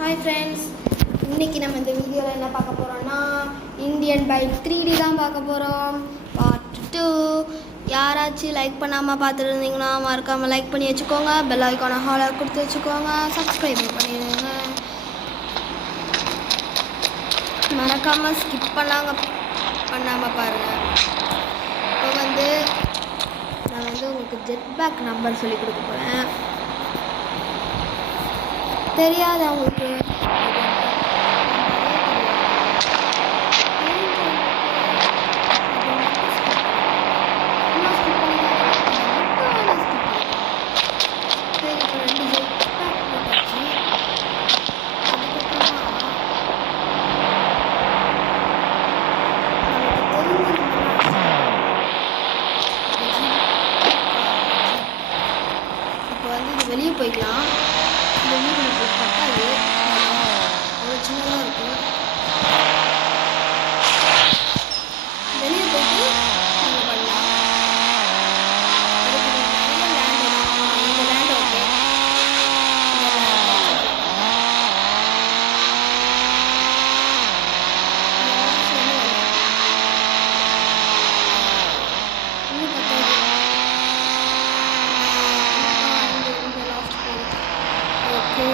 Hi friends, இன்றைக்கி நம்ம இந்த வீடியோவில் என்ன பார்க்க போகிறோன்னா இந்தியன் பைக் 3D தான் பார்க்க போகிறோம். பார்ட் 2. யாராச்சும் லைக் பண்ணாமல் பார்த்துட்டு இருந்தீங்கன்னா மறக்காமல் லைக் பண்ணி வச்சுக்கோங்க. பெல் ஐக்கான ஹாலர் கொடுத்து வச்சுக்கோங்க. சப்ஸ்கிரைப் பண்ணிடுங்க. மறக்காமல் ஸ்கிப் பண்ணாமல் பாருங்கள். இப்போ நான் உங்களுக்கு ஜெட் பேக் நம்பர் சொல்லி கொடுக்க போகிறேன். தெரியாது அவங்களுக்கு. இப்போ இது வெளியே போய்க்கலாம். இந்த வீடு நமக்கு பட்டாது, அவ்வளோ சின்னதாக இருக்கும். வெளியே போயிட்டு நீங்கள் பண்ணலாம். அதுக்கு நிறைய லேண்ட் வேணும். இந்த லேண்ட் ஓகே. இன்னும் பத்தாது. ஓகே,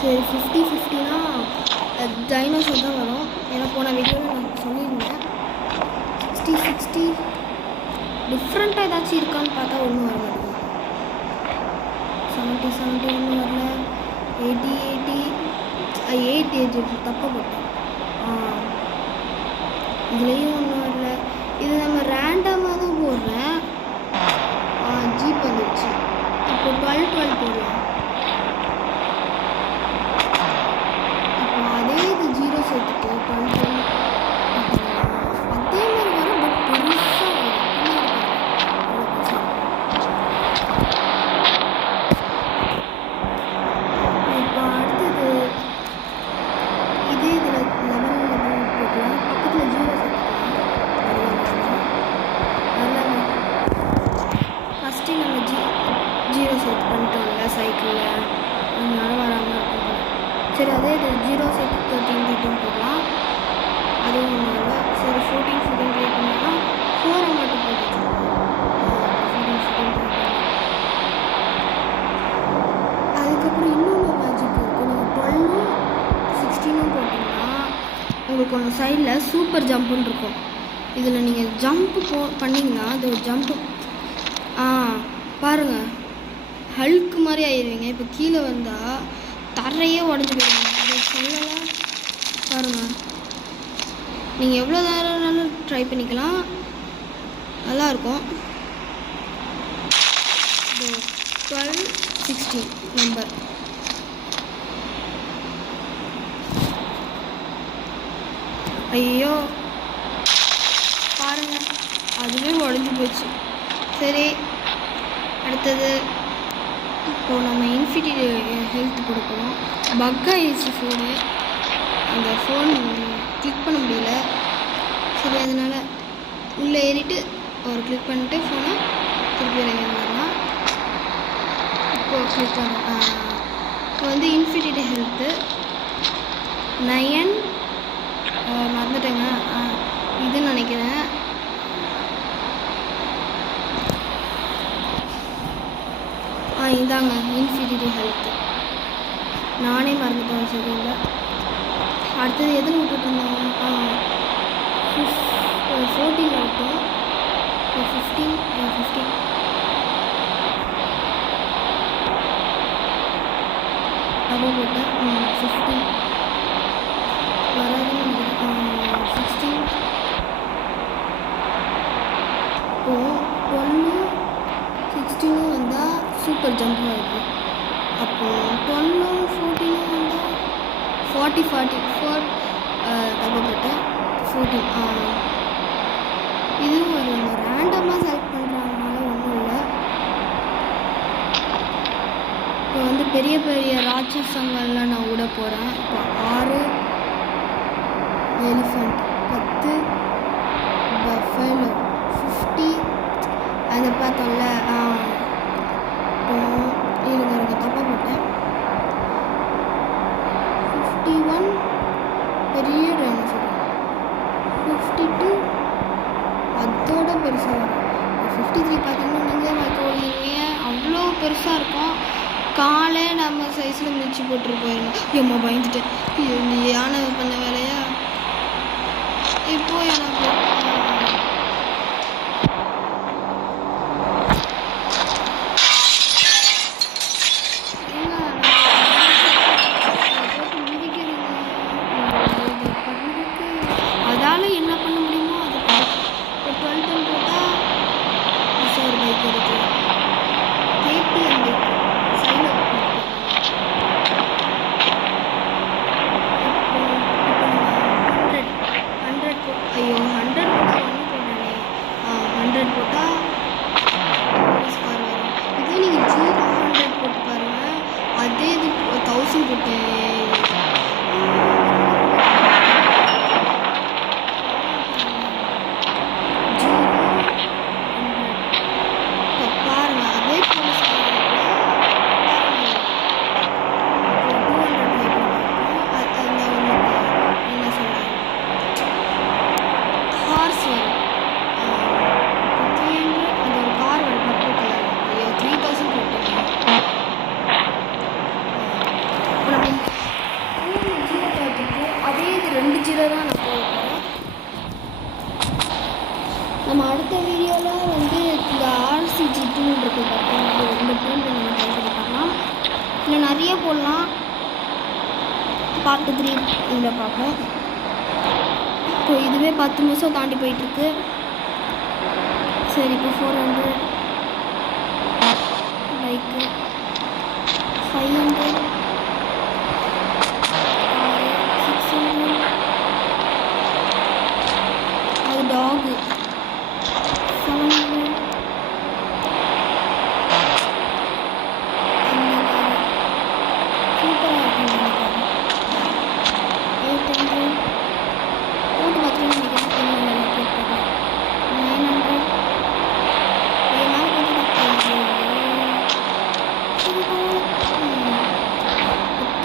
சரி, 50-50னா டைனோசர் தான் வரும். ஏன்னா போன வீடியோவில் நான் சொல்லியிருந்தேன். 60-60 டிஃப்ரெண்ட்டாக ஏதாச்சும் இருக்கான்னு பார்த்தா ஒன்றும் வர மாட்டேங்குது. 70-70 ஒன்றும் வரல. 80-80 தப்பாக போட்டேன். இதுலேயும் ஒன்றும் வரல. இது நம்ம ரேண்டமாக தான் போடுறேன். ஜீப் வந்துடுச்சு. இப்போ 12 போடலாம். இப்போ அதே இது 0 சேர்த்துட்டு 12 அதே மாதிரி வரும். பட் பெருசாக இப்போ அடுத்தது இதே இதில் 11 போடலாம். பக்கத்தில் 0 ஃபஸ்ட்டு நம்ம 0 சேர்த்து பண்ணிட்டோம்ல சைக்கிளில், அதனால வராமல் இருக்கும். சரி, அதே இது 0 சேர்த்து 13 போடலாம். அதுவும் ஒன்றும் இல்லை. சரி, 14 க்ரியேட் பண்ணால் 4 மட்டும் போட்டு 14 அதுக்கப்புறம் இன்னொன்று மேஜிக் இருக்குது. நீங்கள் 12 16 போட்டிங்கன்னா உங்களுக்கு ஒன்று சைடில் சூப்பர் ஜம்ப்புன்னு இருக்கும். இதில் நீங்கள் ஜம்ப்பு பண்ணிங்கன்னா அது ஒரு ஜம்ப்பு பாருங்கள், ஹல்க்கு மாதிரி ஆயிடுவீங்க. இப்போ கீழே வந்தால் தரையே உடஞ்சி போயிடுவீங்க. அதை சொல்லலை பாருங்கள். நீங்கள் எவ்வளோ நேரம்னாலும் ட்ரை பண்ணிக்கலாம், நல்லாயிருக்கும். 12 16 நம்பர். ஐயோ பாருங்கள், அதுவே உடஞ்சி போச்சு. சரி, அடுத்தது இப்போது நம்ம இன்ஃபினிட்டி ஹெல்த் கொடுக்கணும். பக் ஆயிடுச்சு ஃபோனு. அந்த ஃபோன் கிளிக் பண்ண முடியல. சரி, அதனால் உள்ளே ஏறிட்டு ஒரு கிளிக் பண்ணிட்டு ஃபோனை திருப்பி வரலாம். இப்போது கிளிக் பண்ண இப்போ வந்து இன்ஃபினிட்டி ஹெல்த்து 9 மறந்துட்டேங்க. இதுன்னு நினைக்கிறேன். இதாங்க இன்ஃபினிட்டி ஹெல்த்து. நானே மறந்துட்டேன். சரிங்களா, அடுத்தது எதில் விட்டுட்டு இருந்தோம்? 14 விட்டோம். 15 டபுள் போட்டேன். 15 வராது. 16 இப்போது 12 16 வந்தால் சூப்பர் ஜம்ப் ஆகிருக்கு. அப்போது 12 14 வந்தால் 40 டபுள் போட்டேன். 14 இதுவும் ஒரு ரேண்டமாக செலக்ட் பண்ணுறாங்கனால ஒன்றும் இல்லை. இப்போ வந்து பெரிய பெரிய ராட்சசங்கள்லாம் நான் விட போகிறேன். இப்போ 6 எலிஃபண்ட், 10 பஃபலோ, 50 அது பார்த்தோம்ல. இப்போ எனக்கு தப்பாக போட்டேன். 51 பெரிய டைனோசர், 52 அதோட பெருசாக வரும். 53 பார்த்தீங்கன்னா நீங்கள் மைக்ரோவீங்க அவ்வளோ பெருசாக இருக்கும். காலே நம்ம சைஸில் மிதிச்சு போட்டுட்டு போயிடணும். ஏம்மா பயந்துட்டேன். இந்த யானை பண்ண வேலையா? இப்போ எனக்கு அதால் என்ன பண்ண முடியுமோ அது. இப்போ 12 போட்டால் ஒரு பைக் இருக்குது. KTM பைக் சைடில் ஐயோ 100 போட்டால் 100 போட்டால் போலீஸ் கார் வரும். இதே நீங்கள் 0 போட்டு பாருங்கள். அதே இது 1000 போட்டு பாருங்கள். அதே போலீஸ் கார் என்ன சொல்கிறேன், ஹார்ஸ் வரும். 300 அந்த ஒரு கார் வரும் பர்பிள் கலர். ஐயோ 3000 போட்டேன். இப்போ நம்ம 0 பார்த்துருக்கோம். அதே இது 2 0 தான் நான் போக போகிறேன். நம்ம அடுத்த வீடியோவில் வந்து இந்த RCG டூல் இருக்குது பார்த்தீங்கன்னா, இந்த டூல் நம்ம ட்ரை பண்ணலாம். இல்லை நிறைய போடலாம். பார்ட் 3 இதில் பார்ப்போம். இப்போ இதுவே 10 நிமிஷம் தாண்டி போயிட்டுருக்கு. சரி இப்போ 400 பைக்கு 500 600 அது டாகு 700 சூப்பராக இருக்கும். 800 போட்டு பார்த்துட்டு நினைக்கிறேன். 900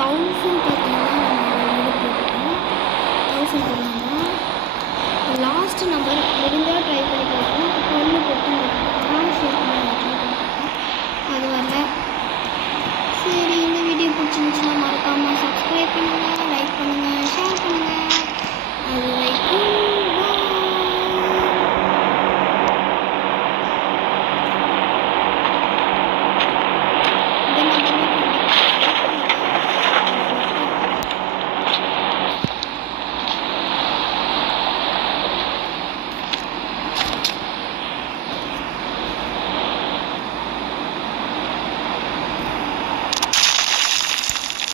1000 பார்த்தீங்கன்னா நம்ம போட்டுக்கோம். 1000